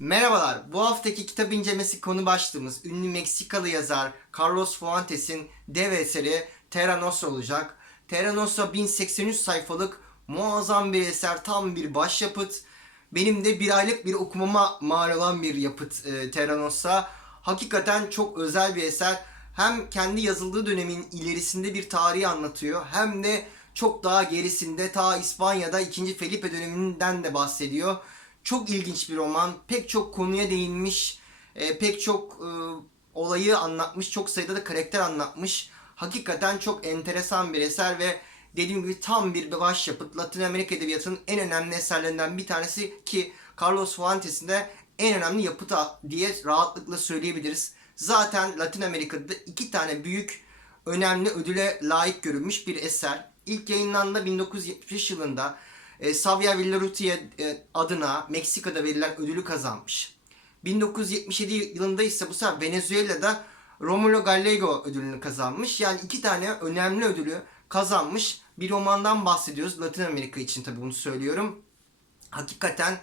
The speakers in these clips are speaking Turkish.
Merhabalar. Bu haftaki kitap incelemesi konu başlığımız ünlü Meksikalı yazar Carlos Fuentes'in dev eseri Terra Nostra olacak. Terra Nostra 1083 sayfalık muazzam bir eser, tam bir başyapıt. Benim de bir aylık bir okumama mal olan bir yapıt e, Terra Nostra. Hakikaten çok özel bir eser. Hem kendi yazıldığı dönemin ilerisinde bir tarihi anlatıyor hem de çok daha gerisinde ta İspanya'da 2. Felipe döneminden de bahsediyor. Çok ilginç bir roman. Pek çok konuya değinmiş. e, pek çok e, olayı anlatmış. Çok sayıda da karakter anlatmış. Hakikaten çok enteresan bir eser ve dediğim gibi tam bir başyapıt. Latin Amerika Edebiyatı'nın en önemli eserlerinden bir tanesi ki Carlos Fuentes'in de en önemli yapıtı diye rahatlıkla söyleyebiliriz. Zaten Latin Amerika'da iki tane büyük önemli ödüle layık görülmüş bir eser. İlk yayınlandığı 1975 yılında e, Xavier Villarrutia e, adına Meksika'da verilen ödülü kazanmış. 1977 yılında ise bu sefer Venezuela'da Romulo Gallego ödülünü kazanmış. Yani iki tane önemli ödülü kazanmış bir romandan bahsediyoruz. Latin Amerika için tabii bunu söylüyorum. Hakikaten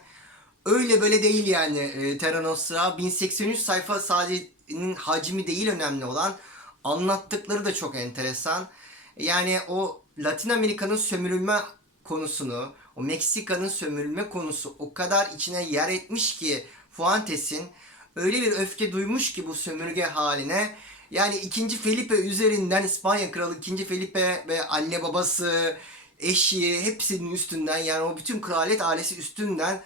öyle böyle değil yani e, Terra Nostra. 1083 sayfa sadece'nin hacmi değil önemli olan. Anlattıkları da çok enteresan. Yani o Latin Amerika'nın sömürülme konusunu, o Meksika'nın sömürülme konusu o kadar içine yer etmiş ki Fuentes'in öyle bir öfke duymuş ki bu sömürge haline. Yani 2. Felipe üzerinden İspanya kralı 2. Felipe ve anne babası, eşi hepsinin üstünden yani o bütün kraliyet ailesi üstünden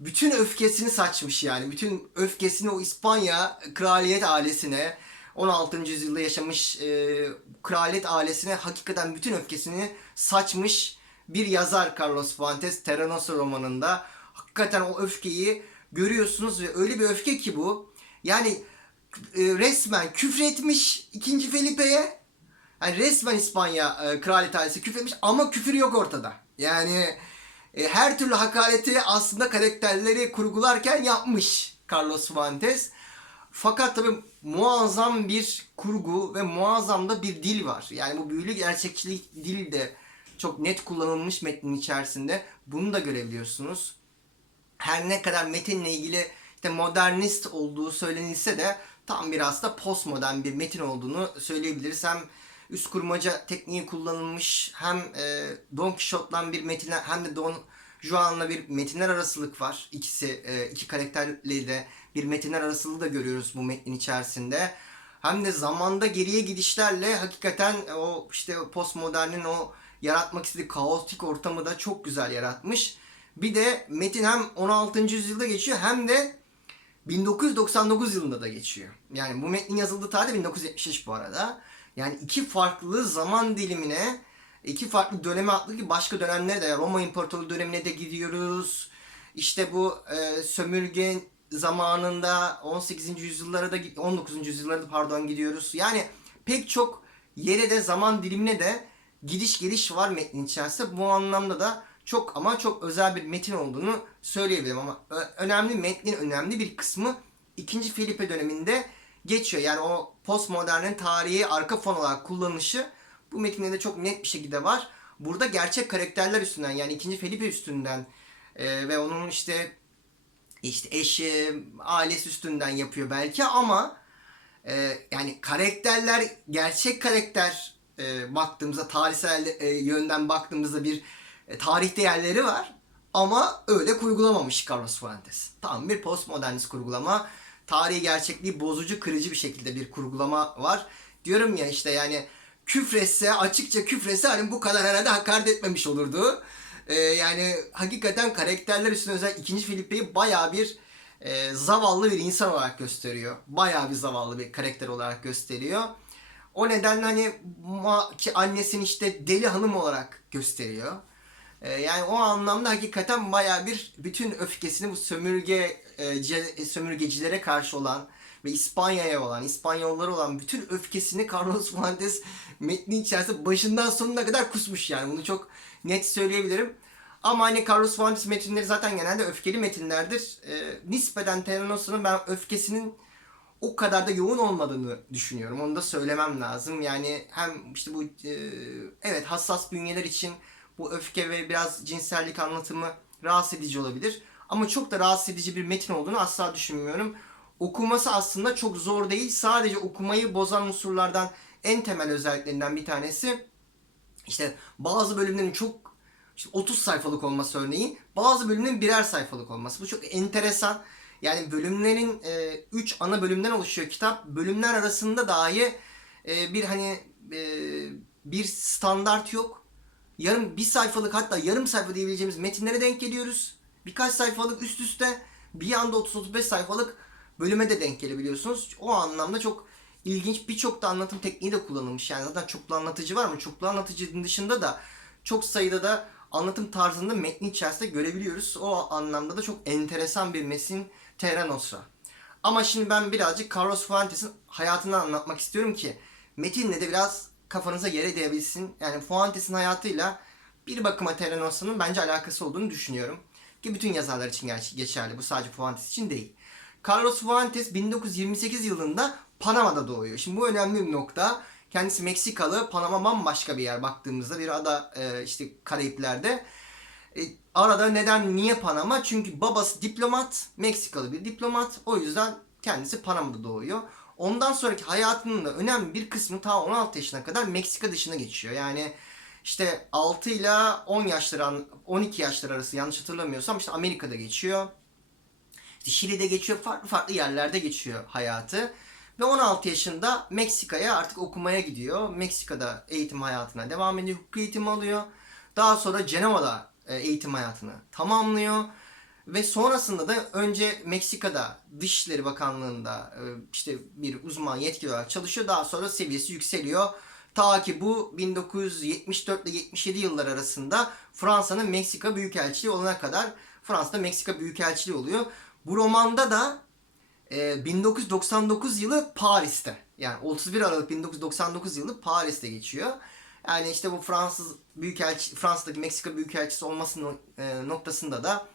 bütün öfkesini saçmış yani. Bütün öfkesini o İspanya kraliyet ailesine 16. yüzyılda yaşamış e, kraliyet ailesine hakikaten bütün öfkesini saçmış bir yazar Carlos Fuentes Terra Nostra romanında. Hakikaten o öfkeyi görüyorsunuz ve öyle bir öfke ki bu. Yani e, resmen küfretmiş 2. Felipe'ye. Yani resmen İspanya e, kraliyet ailesi küfretmiş ama küfür yok ortada. Yani e, her türlü hakareti aslında karakterleri kurgularken yapmış Carlos Fuentes. Fakat tabi muazzam bir kurgu ve muazzam da bir dil var. Yani bu büyülü gerçekçilik dil de çok net kullanılmış metnin içerisinde. Bunu da görebiliyorsunuz. Her ne kadar metinle ilgili işte modernist olduğu söylenilse de tam bir aslında postmodern bir metin olduğunu söyleyebiliriz. Hem üst kurmaca tekniği kullanılmış hem e, Don Quixote'dan bir metin hem de Don Juan'la bir metinler arasılık var. İkisi e, iki karakterle de bir metinler arasılığı da görüyoruz bu metnin içerisinde. Hem de zamanda geriye gidişlerle hakikaten o işte postmodernin o yaratmak istediği kaotik ortamı da çok güzel yaratmış. Bir de metin hem 16. yüzyılda geçiyor hem de 1999 yılında da geçiyor. Yani bu metnin yazıldığı tarih 1973 bu arada. Yani iki farklı zaman dilimine, iki farklı döneme atlı ki başka dönemlere de Roma İmparatorluğu dönemine de gidiyoruz. İşte bu e, sömürge zamanında 18. yüzyıllara da 19. yüzyıllara da pardon gidiyoruz. Yani pek çok yere de zaman dilimine de gidiş geliş var metnin içerisinde. Bu anlamda da çok ama çok özel bir metin olduğunu söyleyebilirim ama önemli metnin önemli bir kısmı 2. Felipe döneminde geçiyor. Yani o postmodernin tarihi arka fon olarak kullanışı bu metinde de çok net bir şekilde var. Burada gerçek karakterler üstünden yani 2. Felipe üstünden e, ve onun işte işte eşi, ailesi üstünden yapıyor belki ama e, yani karakterler gerçek karakter e, baktığımızda tarihsel e, yönden baktığımızda bir e, tarih değerleri var ama öyle kurgulamamış Carlos Fuentes. Tam bir postmodernist kurgulama. Tarihi gerçekliği bozucu, kırıcı bir şekilde bir kurgulama var. Diyorum ya işte yani küfretse, açıkça küfretse hani bu kadar herhalde hakaret etmemiş olurdu. Ee, yani hakikaten karakterler üstüne özel ikinci Felipe'yi bayağı bir e, zavallı bir insan olarak gösteriyor. Bayağı bir zavallı bir karakter olarak gösteriyor. O nedenle hani ki annesini işte deli hanım olarak gösteriyor. Ee, yani o anlamda hakikaten bayağı bir bütün öfkesini bu sömürge e, ce- sömürgecilere karşı olan ve İspanya'ya olan, İspanyollara olan bütün öfkesini Carlos Fuentes metnin içerisinde başından sonuna kadar kusmuş yani. Bunu çok net söyleyebilirim. Ama hani Carlos Fuentes metinleri zaten genelde öfkeli metinlerdir. Ee, nispeten Nostra'nın ben öfkesinin o kadar da yoğun olmadığını düşünüyorum. Onu da söylemem lazım. Yani hem işte bu e, evet hassas bünyeler için bu öfke ve biraz cinsellik anlatımı rahatsız edici olabilir. Ama çok da rahatsız edici bir metin olduğunu asla düşünmüyorum. Okuması aslında çok zor değil. Sadece okumayı bozan unsurlardan en temel özelliklerinden bir tanesi işte bazı bölümlerin çok işte 30 sayfalık olması örneğin bazı bölümlerin birer sayfalık olması. Bu çok enteresan. Yani bölümlerin 3 ana bölümden oluşuyor kitap. Bölümler arasında dahi e, bir hani e, bir standart yok. Yarım bir sayfalık hatta yarım sayfa diyebileceğimiz metinlere denk geliyoruz. Birkaç sayfalık üst üste bir anda 30-35 sayfalık bölüme de denk gelebiliyorsunuz. O anlamda çok ilginç birçok da anlatım tekniği de kullanılmış. Yani zaten çoklu anlatıcı var mı? Çoklu anlatıcının dışında da çok sayıda da anlatım tarzında metnin içerisinde görebiliyoruz. O anlamda da çok enteresan bir metin Terra Nostra. Ama şimdi ben birazcık Carlos Fuentes'in hayatından anlatmak istiyorum ki metinle de biraz kafanıza yer edebilsin. Yani Fuentes'in hayatıyla bir bakıma Terra Nostra'nın bence alakası olduğunu düşünüyorum. Ki bütün yazarlar için geçerli. Bu sadece Fuentes için değil. Carlos Fuentes 1928 yılında Panama'da doğuyor. Şimdi bu önemli bir nokta. Kendisi Meksikalı. Panama bambaşka bir yer baktığımızda. Bir ada e, işte Karayipler'de. E, arada neden niye Panama? Çünkü babası diplomat. Meksikalı bir diplomat. O yüzden kendisi Panama'da doğuyor. Ondan sonraki hayatının da önemli bir kısmı ta 16 yaşına kadar Meksika dışına geçiyor. Yani işte 6 ile 10 yaşları 12 yaşlar arası yanlış hatırlamıyorsam işte Amerika'da geçiyor. İşte Şili'de geçiyor. Farklı farklı yerlerde geçiyor hayatı. Ve 16 yaşında Meksika'ya artık okumaya gidiyor. Meksika'da eğitim hayatına devam ediyor. Hukuk eğitimi alıyor. Daha sonra Cenova'da eğitim hayatını tamamlıyor. Ve sonrasında da önce Meksika'da Dışişleri Bakanlığı'nda e, işte bir uzman yetkili olarak çalışıyor. Daha sonra seviyesi yükseliyor. Ta ki bu 1974 ile 77 yıllar arasında Fransa'nın Meksika Büyükelçiliği olana kadar Fransa'da Meksika Büyükelçiliği oluyor. Bu romanda da e, 1999 yılı Paris'te. Yani 31 Aralık 1999 yılı Paris'te geçiyor. Yani işte bu Fransız büyükelçi Fransa'daki Meksika büyükelçisi olmasının e, noktasında da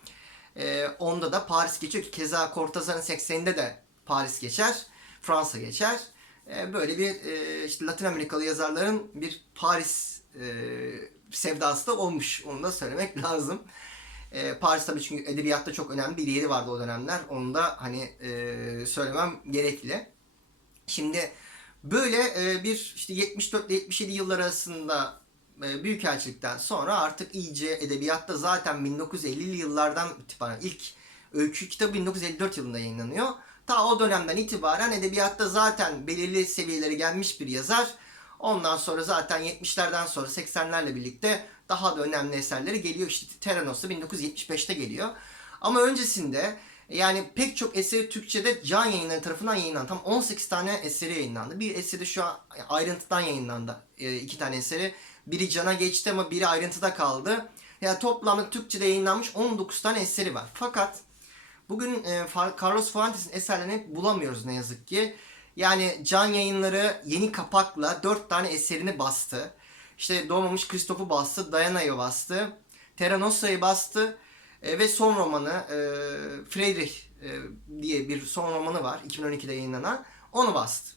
e, onda da Paris geçiyor ki keza Cortazar'ın 80'inde de Paris geçer. Fransa geçer. E, böyle bir e, işte Latin Amerikalı yazarların bir Paris e, sevdası da olmuş. Onu da söylemek lazım. E, Paris tabii çünkü edebiyatta çok önemli bir yeri vardı o dönemler. Onu da hani e, söylemem gerekli. Şimdi böyle e, bir işte 74 ile 77 yıllar arasında e, Büyükelçilikten sonra artık iyice edebiyatta zaten 1950'li yıllardan itibaren ilk öykü kitabı 1954 yılında yayınlanıyor. Ta o dönemden itibaren edebiyatta zaten belirli seviyelere gelmiş bir yazar. Ondan sonra zaten 70'lerden sonra 80'lerle birlikte daha da önemli eserleri geliyor. İşte Terranos'ta 1975'te geliyor. Ama öncesinde yani pek çok eseri Türkçe'de Can Yayınları tarafından yayınlandı. Tam 18 tane eseri yayınlandı. Bir eseri şu an ayrıntıdan yayınlandı. E, iki tane eseri. Biri Can'a geçti ama biri ayrıntıda kaldı. Yani toplamda Türkçe'de yayınlanmış 19 tane eseri var. Fakat bugün e, Carlos Fuentes'in eserlerini bulamıyoruz ne yazık ki. Yani Can Yayınları yeni kapakla 4 tane eserini bastı. İşte Doğmamış Kristof'u bastı, Diana'yı bastı, Terra bastı e, ve son romanı e, Friedrich e, diye bir son romanı var 2012'de yayınlanan. Onu bastı.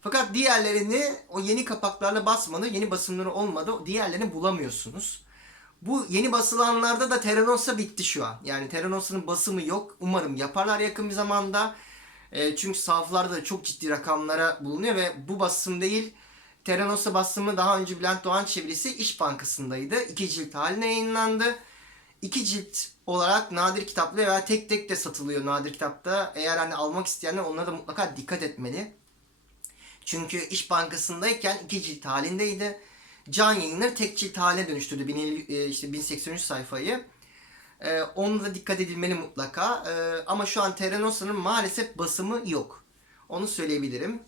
Fakat diğerlerini o yeni kapaklarla basmadı, yeni basımları olmadı. Diğerlerini bulamıyorsunuz. Bu yeni basılanlarda da Terra Nostra bitti şu an. Yani Terra Nostra'nın basımı yok. Umarım yaparlar yakın bir zamanda. E, çünkü sahaflarda da çok ciddi rakamlara bulunuyor ve bu basım değil Terra Nostra basımı daha önce Bülent Doğan çevirisi İş Bankası'ndaydı. İki cilt haline yayınlandı. İki cilt olarak nadir kitaplı veya tek tek de satılıyor nadir kitapta. Eğer hani almak isteyenler onlara da mutlaka dikkat etmeli. Çünkü İş Bankası'ndayken iki cilt halindeydi. Can yayınları tek cilt haline dönüştürdü. 1050, işte 1083 sayfayı. Ee, onu da dikkat edilmeli mutlaka. Ee, ama şu an Terra maalesef basımı yok. Onu söyleyebilirim.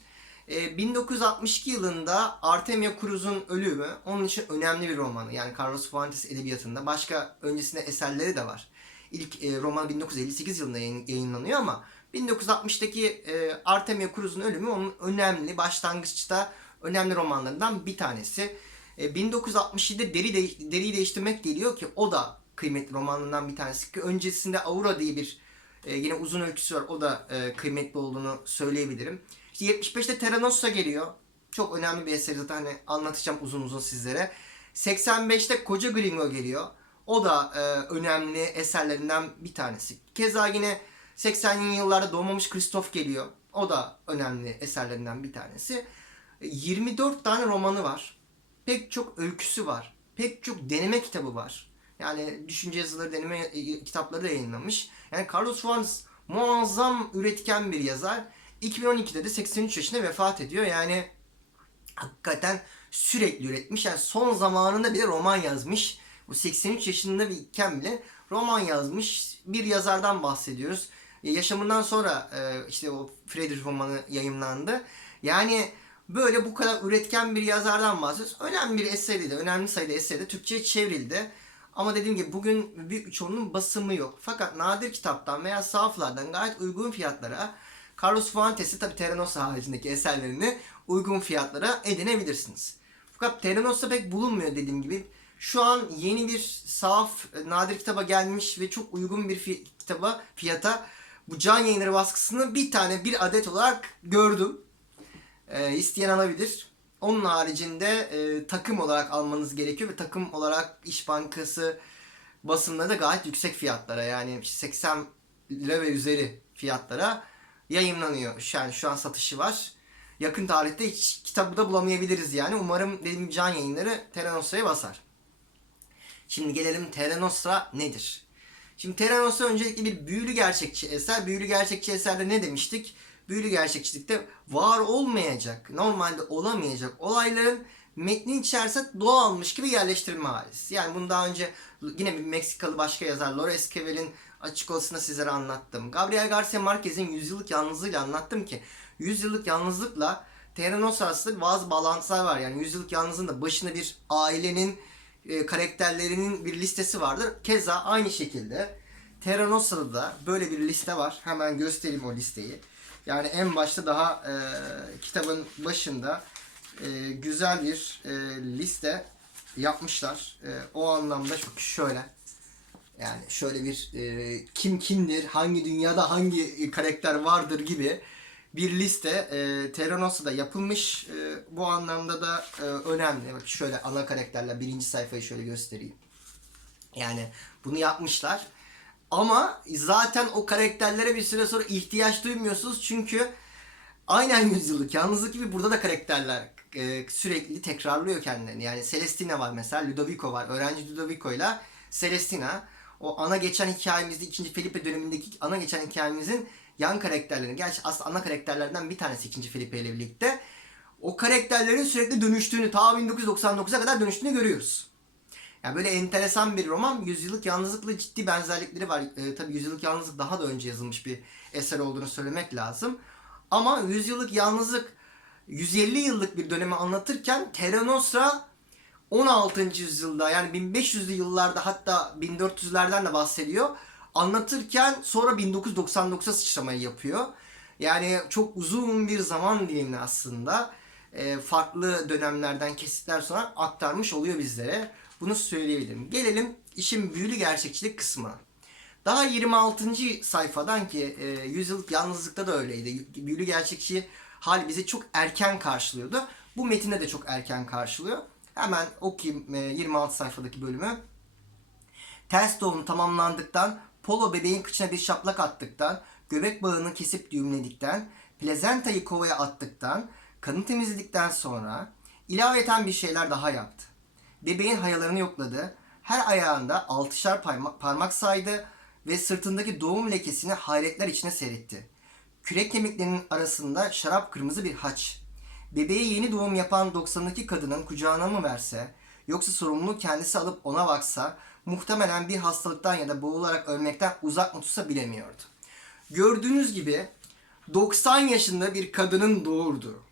Ee, 1962 yılında Artemia Cruz'un ölümü onun için önemli bir romanı. Yani Carlos Fuentes edebiyatında. Başka öncesinde eserleri de var. İlk e, roman 1958 yılında yayın, yayınlanıyor ama 1960'daki e, Artemia Cruz'un ölümü onun önemli, başlangıçta önemli romanlarından bir tanesi. E, 1967'de Deri de, Deriyi Değiştirmek geliyor ki o da kıymetli romanlarından bir tanesi. Ki öncesinde Aura diye bir e, yine uzun öyküsü var. O da e, kıymetli olduğunu söyleyebilirim. İşte 75'te Terra Nostra geliyor. Çok önemli bir eser zaten hani anlatacağım uzun uzun sizlere. 85'te Koca Gringo geliyor. O da e, önemli eserlerinden bir tanesi. Keza yine 80'li yıllarda doğmamış Kristof geliyor. O da önemli eserlerinden bir tanesi. 24 tane romanı var. Pek çok öyküsü var. Pek çok deneme kitabı var. Yani düşünce yazıları, deneme e, kitapları da yayınlamış. Yani Carlos Fuentes muazzam üretken bir yazar. 2012'de de 83 yaşında vefat ediyor. Yani hakikaten sürekli üretmiş. Yani son zamanında bile roman yazmış. Bu 83 yaşında bir iken bile roman yazmış bir yazardan bahsediyoruz. Yaşamından sonra e, işte o Friedrich romanı yayımlandı. Yani böyle bu kadar üretken bir yazardan bahsediyoruz. Önemli bir eseri de, önemli sayıda eseri de Türkçe'ye çevrildi. Ama dediğim gibi bugün büyük bir çoğunluğun basımı yok. Fakat nadir kitaptan veya sahaflardan gayet uygun fiyatlara Carlos Fuentes'i tabi Terenosa haricindeki eserlerini uygun fiyatlara edinebilirsiniz. Fakat Terenosa pek bulunmuyor dediğim gibi. Şu an yeni bir sahaf e, nadir kitaba gelmiş ve çok uygun bir fi- kitaba fiyata bu can yayınları baskısını bir tane bir adet olarak gördüm. E, isteyen alabilir. Onun haricinde e, takım olarak almanız gerekiyor ve takım olarak İş Bankası basımları da gayet yüksek fiyatlara yani 80 lira ve üzeri fiyatlara yayınlanıyor. Yani şu an satışı var. Yakın tarihte hiç kitabı da bulamayabiliriz yani. Umarım dediğim gibi can yayınları Terra basar. Şimdi gelelim Terra nedir? Şimdi Terra öncelikle bir büyülü gerçekçi eser. Büyülü gerçekçi eserde ne demiştik? Büyülü gerçekçilikte var olmayacak, normalde olamayacak olayların metnin içerisinde doğalmış gibi yerleştirilme halisi. Yani bunu daha önce yine bir Meksikalı başka yazar Laura Esquivel'in açık olmasında sizlere anlattım. Gabriel Garcia Marquez'in Yüzyıllık Yalnızlığı'yla anlattım ki Yüzyıllık Yalnızlık'la Terra Nostra arasında bazı bağlantılar var. Yani Yüzyıllık Yalnızlığın da başında bir ailenin e, karakterlerinin bir listesi vardır. Keza aynı şekilde Terra Nostra'da da böyle bir liste var. Hemen göstereyim o listeyi. Yani en başta daha e, kitabın başında e, güzel bir e, liste yapmışlar. E, o anlamda şöyle. Yani şöyle bir e, kim kimdir, hangi dünyada hangi karakter vardır gibi bir liste e, Terra Nostra'da yapılmış. E, bu anlamda da e, önemli. Bak şöyle ana karakterler birinci sayfayı şöyle göstereyim. Yani bunu yapmışlar. Ama zaten o karakterlere bir süre sonra ihtiyaç duymuyorsunuz çünkü aynen yüzyıllık yalnızlık gibi burada da karakterler e, sürekli tekrarlıyor kendilerini. Yani Celestina var mesela, Ludovico var. Öğrenci Ludovico ile Celestina o ana geçen hikayemizde 2. Felipe dönemindeki ana geçen hikayemizin yan karakterlerini, gerçi aslında ana karakterlerden bir tanesi 2. Felipe ile birlikte o karakterlerin sürekli dönüştüğünü, ta 1999'a kadar dönüştüğünü görüyoruz. Yani böyle enteresan bir roman. Yüzyıllık Yalnızlık'la ciddi benzerlikleri var. E, tabii Yüzyıllık Yalnızlık daha da önce yazılmış bir eser olduğunu söylemek lazım. Ama Yüzyıllık Yalnızlık 150 yıllık bir dönemi anlatırken Terra Nostra 16. yüzyılda yani 1500'lü yıllarda hatta 1400'lerden de bahsediyor. Anlatırken sonra 1999'a sıçramayı yapıyor. Yani çok uzun bir zaman dilimini aslında e, farklı dönemlerden kesitler sonra aktarmış oluyor bizlere. Bunu söyleyebilirim. Gelelim işin büyülü gerçekçilik kısmına. Daha 26. sayfadan ki e, yüzyıllık yalnızlıkta da öyleydi. Büyülü gerçekçi hal bizi çok erken karşılıyordu. Bu metinde de çok erken karşılıyor. Hemen okuyayım e, 26 sayfadaki bölümü. Ters doğum tamamlandıktan, polo bebeğin kıçına bir şaplak attıktan, göbek bağını kesip düğümledikten, plezentayı kovaya attıktan, kanı temizledikten sonra ilaveten bir şeyler daha yaptı. Bebeğin hayalarını yokladı. Her ayağında altışar parmak, parmak saydı ve sırtındaki doğum lekesini hayretler içine seyretti. Kürek kemiklerinin arasında şarap kırmızı bir haç. Bebeği yeni doğum yapan 92 kadının kucağına mı verse, yoksa sorumluluğu kendisi alıp ona baksa, muhtemelen bir hastalıktan ya da boğularak ölmekten uzak mı tutsa bilemiyordu. Gördüğünüz gibi 90 yaşında bir kadının doğurduğu,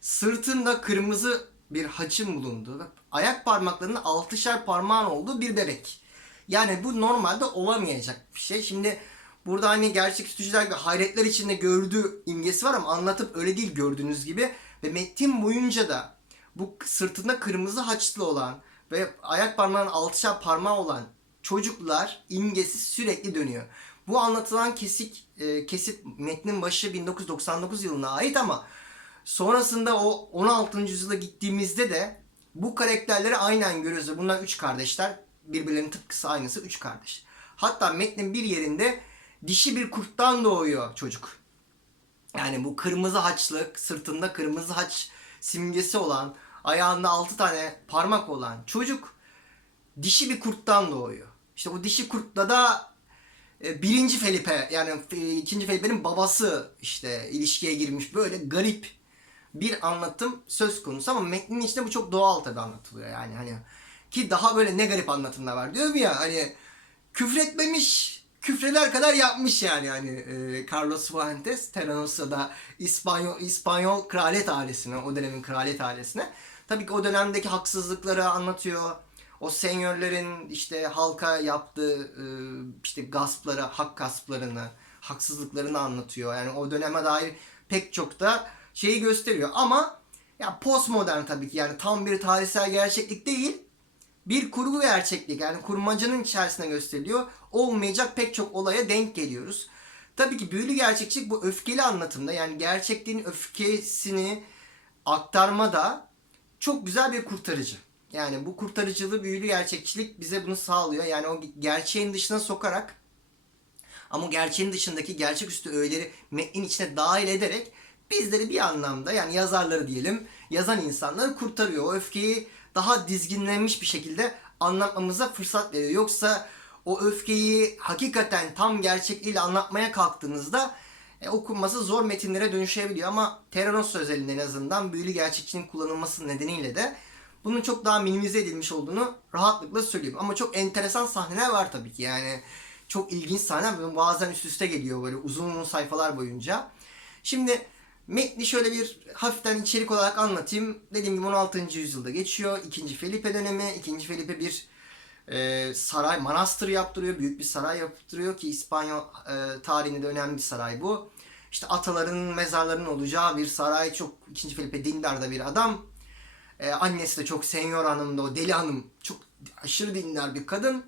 sırtında kırmızı bir haçın bulunduğu ve ayak parmaklarının altışar parmağın olduğu bir bebek. Yani bu normalde olamayacak bir şey. Şimdi burada hani gerçek gibi hayretler içinde gördüğü imgesi var ama anlatıp öyle değil gördüğünüz gibi. Ve metin boyunca da bu sırtında kırmızı haçlı olan ve ayak parmağının altışar parmağı olan çocuklar imgesi sürekli dönüyor. Bu anlatılan kesik e, kesit metnin başı 1999 yılına ait ama Sonrasında o 16. yüzyıla gittiğimizde de bu karakterleri aynen görüyoruz. Bunlar üç kardeşler. birbirlerinin tıpkısı aynısı üç kardeş. Hatta metnin bir yerinde dişi bir kurttan doğuyor çocuk. Yani bu kırmızı haçlık, sırtında kırmızı haç simgesi olan, ayağında altı tane parmak olan çocuk dişi bir kurttan doğuyor. İşte bu dişi kurtla da e, birinci Felipe yani e, ikinci Felipe'nin babası işte ilişkiye girmiş böyle garip bir anlatım söz konusu ama metnin içinde bu çok doğal tabi anlatılıyor yani hani ki daha böyle ne garip anlatımlar var diyorum ya hani küfretmemiş küfreder kadar yapmış yani hani e, Carlos Fuentes Terranosa'da İspanyol İspanyol kraliyet ailesine o dönemin kraliyet ailesine tabii ki o dönemdeki haksızlıkları anlatıyor o senyörlerin işte halka yaptığı e, işte gaspları, hak gasplarını, haksızlıklarını anlatıyor. Yani o döneme dair pek çok da şeyi gösteriyor. Ama ya postmodern tabii ki yani tam bir tarihsel gerçeklik değil. Bir kurgu gerçeklik yani kurmacanın içerisinde gösteriliyor. Olmayacak pek çok olaya denk geliyoruz. Tabii ki büyülü gerçekçilik bu öfkeli anlatımda yani gerçekliğin öfkesini aktarmada çok güzel bir kurtarıcı. Yani bu kurtarıcılığı büyülü gerçekçilik bize bunu sağlıyor. Yani o gerçeğin dışına sokarak ama gerçeğin dışındaki gerçeküstü öğeleri metnin içine dahil ederek bizleri bir anlamda yani yazarları diyelim yazan insanları kurtarıyor. O öfkeyi daha dizginlenmiş bir şekilde anlatmamıza fırsat veriyor. Yoksa o öfkeyi hakikaten tam gerçekliğiyle anlatmaya kalktığınızda e, okunması zor metinlere dönüşebiliyor. Ama Terranos özelinde en azından büyülü gerçekçiliğin kullanılması nedeniyle de bunun çok daha minimize edilmiş olduğunu rahatlıkla söyleyeyim. Ama çok enteresan sahneler var tabii ki. Yani çok ilginç sahneler bazen üst üste geliyor böyle uzun uzun sayfalar boyunca. Şimdi metni şöyle bir hafiften içerik olarak anlatayım. Dediğim gibi 16. yüzyılda geçiyor. 2. Felipe dönemi. 2. Felipe bir e, saray, manastır yaptırıyor. Büyük bir saray yaptırıyor ki İspanyol e, tarihinde de önemli bir saray bu. İşte ataların mezarlarının olacağı bir saray. Çok 2. Felipe dindar da bir adam. Ee, annesi de çok senyor hanım da o deli hanım çok aşırı dindar bir kadın.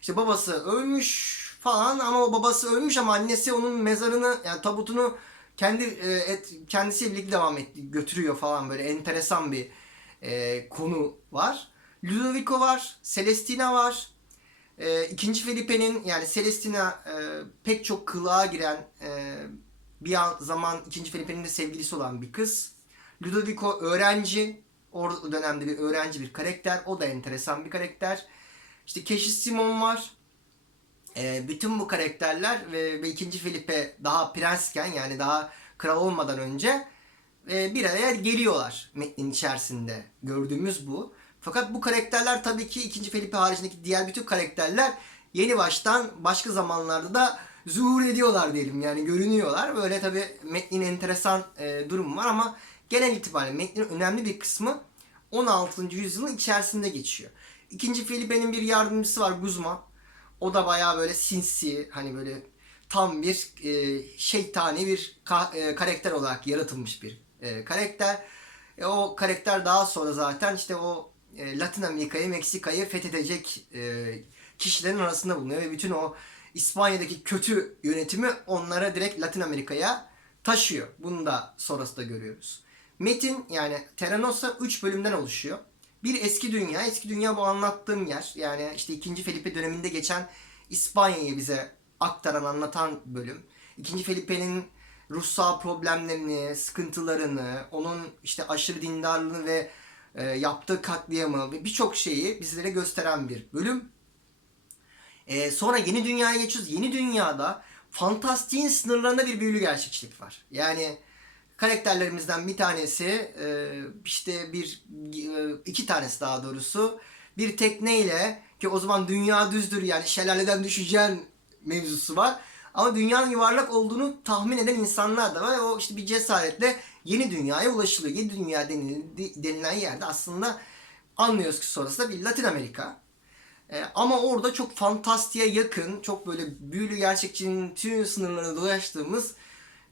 İşte babası ölmüş falan ama o babası ölmüş ama annesi onun mezarını yani tabutunu kendi e, et, kendisiyle birlikte devam etti, götürüyor falan böyle enteresan bir e, konu var. Ludovico var, Celestina var. E, ikinci Felipe'nin yani Celestina e, pek çok kılığa giren e, bir an, zaman ikinci Felipe'nin de sevgilisi olan bir kız. Ludovico öğrenci, o dönemde bir öğrenci bir karakter. O da enteresan bir karakter. İşte Keşiş Simon var. E, bütün bu karakterler ve, ve 2. Felipe daha prensken yani daha kral olmadan önce e, bir araya geliyorlar metnin içerisinde. Gördüğümüz bu. Fakat bu karakterler tabii ki 2. Felipe haricindeki diğer bütün karakterler yeni baştan başka zamanlarda da zuhur ediyorlar diyelim. Yani görünüyorlar. Böyle tabii metnin enteresan e, durum var ama genel itibariyle metnin önemli bir kısmı 16. yüzyılın içerisinde geçiyor. İkinci Felipe'nin bir yardımcısı var Guzman. O da bayağı böyle sinsi hani böyle tam bir e, şeytani bir ka- e, karakter olarak yaratılmış bir e, karakter. E, o karakter daha sonra zaten işte o e, Latin Amerika'yı, Meksika'yı fethedecek e, kişilerin arasında bulunuyor ve bütün o İspanya'daki kötü yönetimi onlara direkt Latin Amerika'ya taşıyor. Bunu da sonrası da görüyoruz. Metin yani Terranosa 3 bölümden oluşuyor. Bir eski dünya, eski dünya bu anlattığım yer. Yani işte 2. Felipe döneminde geçen İspanya'yı bize aktaran, anlatan bölüm. 2. Felipe'nin ruhsal problemlerini, sıkıntılarını, onun işte aşırı dindarlığını ve e, yaptığı katliamı ve birçok şeyi bizlere gösteren bir bölüm. E, sonra yeni dünyaya geçiyoruz. Yeni dünyada fantastiğin sınırlarında bir büyülü gerçekçilik var. Yani karakterlerimizden bir tanesi e, işte bir e, iki tanesi daha doğrusu bir tekneyle ki o zaman dünya düzdür yani şelaleden düşeceğin mevzusu var. Ama dünyanın yuvarlak olduğunu tahmin eden insanlar da var. O işte bir cesaretle yeni dünyaya ulaşılıyor. Yeni dünya denilen yerde aslında anlıyoruz ki sonrasında bir Latin Amerika. Ee, ama orada çok fantastiğe yakın, çok böyle büyülü gerçekçinin tüm sınırlarını dolaştığımız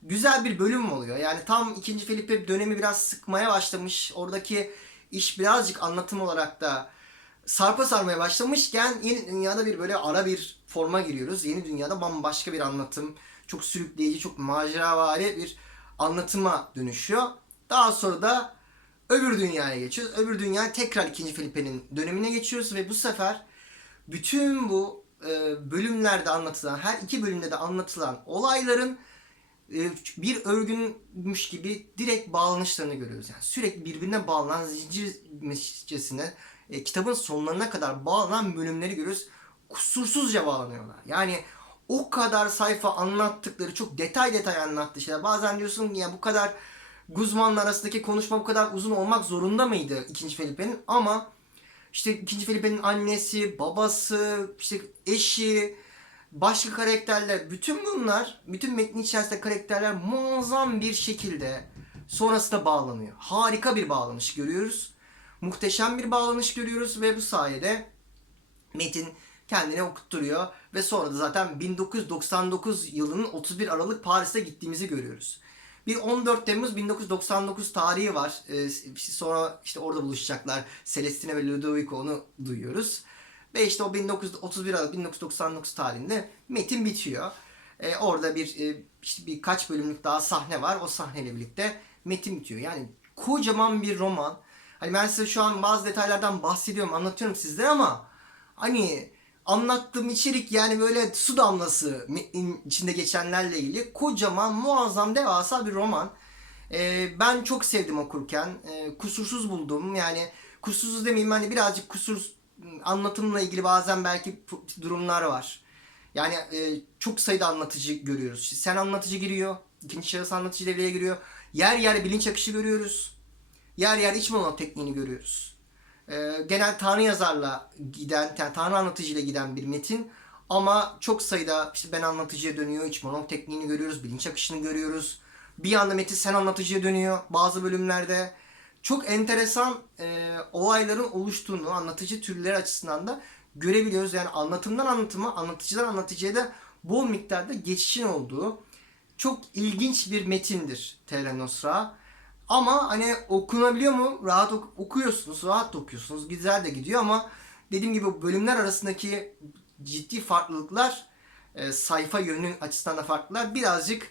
güzel bir bölüm oluyor. Yani tam 2. Felipe dönemi biraz sıkmaya başlamış. Oradaki iş birazcık anlatım olarak da sarpa sarmaya başlamışken yeni dünyada bir böyle ara bir forma giriyoruz. Yeni dünyada bambaşka bir anlatım. Çok sürükleyici, çok maceravari bir anlatıma dönüşüyor. Daha sonra da öbür dünyaya geçiyoruz. Öbür dünya tekrar 2. Felipe'nin dönemine geçiyoruz ve bu sefer bütün bu bölümlerde anlatılan, her iki bölümde de anlatılan olayların bir örgünmüş gibi direkt bağlanışlarını görüyoruz. Yani sürekli birbirine bağlanan zincirmişçesine e, kitabın sonlarına kadar bağlanan bölümleri görüyoruz. Kusursuzca bağlanıyorlar. Yani o kadar sayfa anlattıkları çok detay detay anlattığı şeyler. Bazen diyorsun ya bu kadar Guzman'la arasındaki konuşma bu kadar uzun olmak zorunda mıydı 2. Felipe'nin? Ama işte 2. Felipe'nin annesi, babası, işte eşi, başka karakterler, bütün bunlar, bütün metnin içerisinde karakterler muazzam bir şekilde sonrasında bağlanıyor. Harika bir bağlanış görüyoruz. Muhteşem bir bağlanış görüyoruz ve bu sayede metin kendini okutturuyor ve sonra da zaten 1999 yılının 31 Aralık Paris'te gittiğimizi görüyoruz. Bir 14 Temmuz 1999 tarihi var. Ee, sonra işte orada buluşacaklar. Celestina ve Ludovico onu duyuyoruz. Ve işte o 1931 Aralık 1999 tarihinde metin bitiyor. Ee, orada bir e, işte birkaç bölümlük daha sahne var. O sahneyle birlikte metin bitiyor. Yani kocaman bir roman. Hani ben size şu an bazı detaylardan bahsediyorum, anlatıyorum sizlere ama hani anlattığım içerik yani böyle su damlası içinde geçenlerle ilgili kocaman, muazzam, devasa bir roman. Ee, ben çok sevdim okurken. Ee, kusursuz buldum. Yani kusursuz demeyeyim hani birazcık kusur anlatımla ilgili bazen belki durumlar var. Yani e, çok sayıda anlatıcı görüyoruz. İşte sen anlatıcı giriyor. ikinci şahıs anlatıcı devreye giriyor. Yer yer bilinç akışı görüyoruz. Yer yer iç monolog tekniğini görüyoruz. Ee, genel tanrı yazarla giden, yani tanrı anlatıcıyla giden bir metin. Ama çok sayıda işte ben anlatıcıya dönüyor, iç monolog tekniğini görüyoruz, bilinç akışını görüyoruz. Bir anda metin sen anlatıcıya dönüyor bazı bölümlerde. Çok enteresan e, olayların oluştuğunu anlatıcı türleri açısından da görebiliyoruz. Yani anlatımdan anlatıma, anlatıcıdan anlatıcıya da bol miktarda geçişin olduğu çok ilginç bir metindir Terra Nostra. Ama hani okunabiliyor mu? Rahat ok- okuyorsunuz, rahat okuyorsunuz. Güzel de gidiyor ama dediğim gibi bölümler arasındaki ciddi farklılıklar e, sayfa yönü açısından da farklılar. Birazcık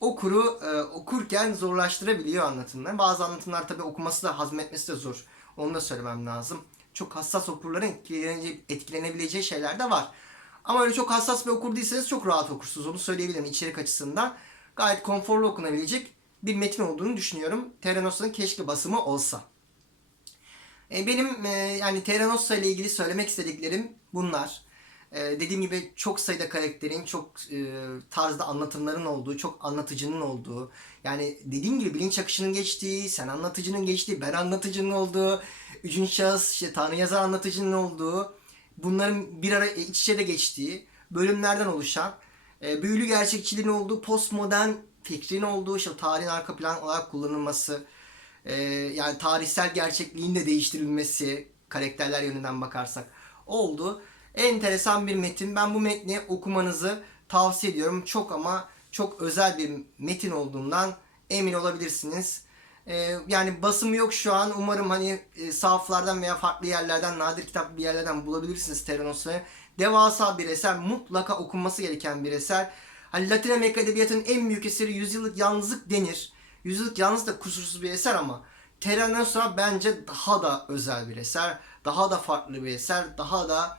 okuru e, okurken zorlaştırabiliyor anlatımları. Bazı anlatımlar tabii okuması da hazmetmesi de zor. Onu da söylemem lazım. Çok hassas okurların etkilene- etkilenebileceği şeyler de var. Ama öyle çok hassas bir okur değilseniz çok rahat okursunuz. Onu söyleyebilirim içerik açısından. Gayet konforlu okunabilecek bir metin olduğunu düşünüyorum. Terranosa'nın keşke basımı olsa. E, benim e, yani Terranosa ile ilgili söylemek istediklerim bunlar. E, dediğim gibi çok sayıda karakterin, çok e, tarzda anlatımların olduğu, çok anlatıcının olduğu. Yani dediğim gibi bilinç akışının geçtiği, sen anlatıcının geçtiği, ben anlatıcının olduğu, üçüncü şahıs işte tanrı yazar anlatıcının olduğu, bunların bir ara iç içe de geçtiği bölümlerden oluşan e, büyülü gerçekçiliğin olduğu, postmodern fikrin olduğu, işte tarihin arka plan olarak kullanılması, e, yani tarihsel gerçekliğin de değiştirilmesi karakterler yönünden bakarsak oldu. Enteresan bir metin. Ben bu metni okumanızı tavsiye ediyorum. Çok ama çok özel bir metin olduğundan emin olabilirsiniz. E, yani basımı yok şu an. Umarım hani e, sahaflardan veya farklı yerlerden, nadir kitap bir yerlerden bulabilirsiniz Terranos'u. Devasa bir eser. Mutlaka okunması gereken bir eser. Hani Latin Amerika Edebiyatı'nın en büyük eseri Yüzyıllık Yalnızlık denir. Yüzyıllık Yalnız da kusursuz bir eser ama Terra bence daha da özel bir eser. Daha da farklı bir eser. Daha da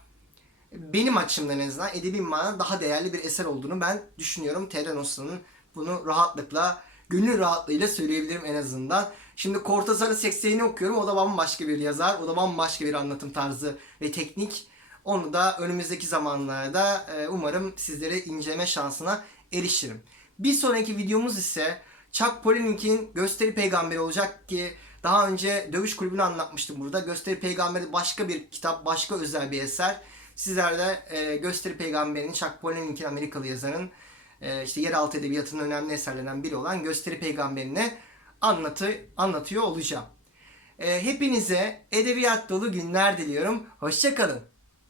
benim açımdan en azından edebi manada daha değerli bir eser olduğunu ben düşünüyorum. Terra Nostra'nın bunu rahatlıkla, gönül rahatlığıyla söyleyebilirim en azından. Şimdi Cortázar'ın 80'ini okuyorum. O da bambaşka bir yazar. O da bambaşka bir anlatım tarzı ve teknik. Onu da önümüzdeki zamanlarda e, umarım sizlere inceleme şansına erişirim. Bir sonraki videomuz ise Chuck Palahniuk'in Gösteri Peygamberi olacak ki daha önce Dövüş Kulübü'nü anlatmıştım burada. Gösteri Peygamberi başka bir kitap, başka özel bir eser. Sizler de e, Gösteri Peygamberi'nin Chuck Palahniuk'in Amerikalı yazarın e, işte yeraltı edebiyatının önemli eserlerinden biri olan Gösteri Peygamberi'ni anlatı, anlatıyor olacağım. E, hepinize edebiyat dolu günler diliyorum. Hoşçakalın.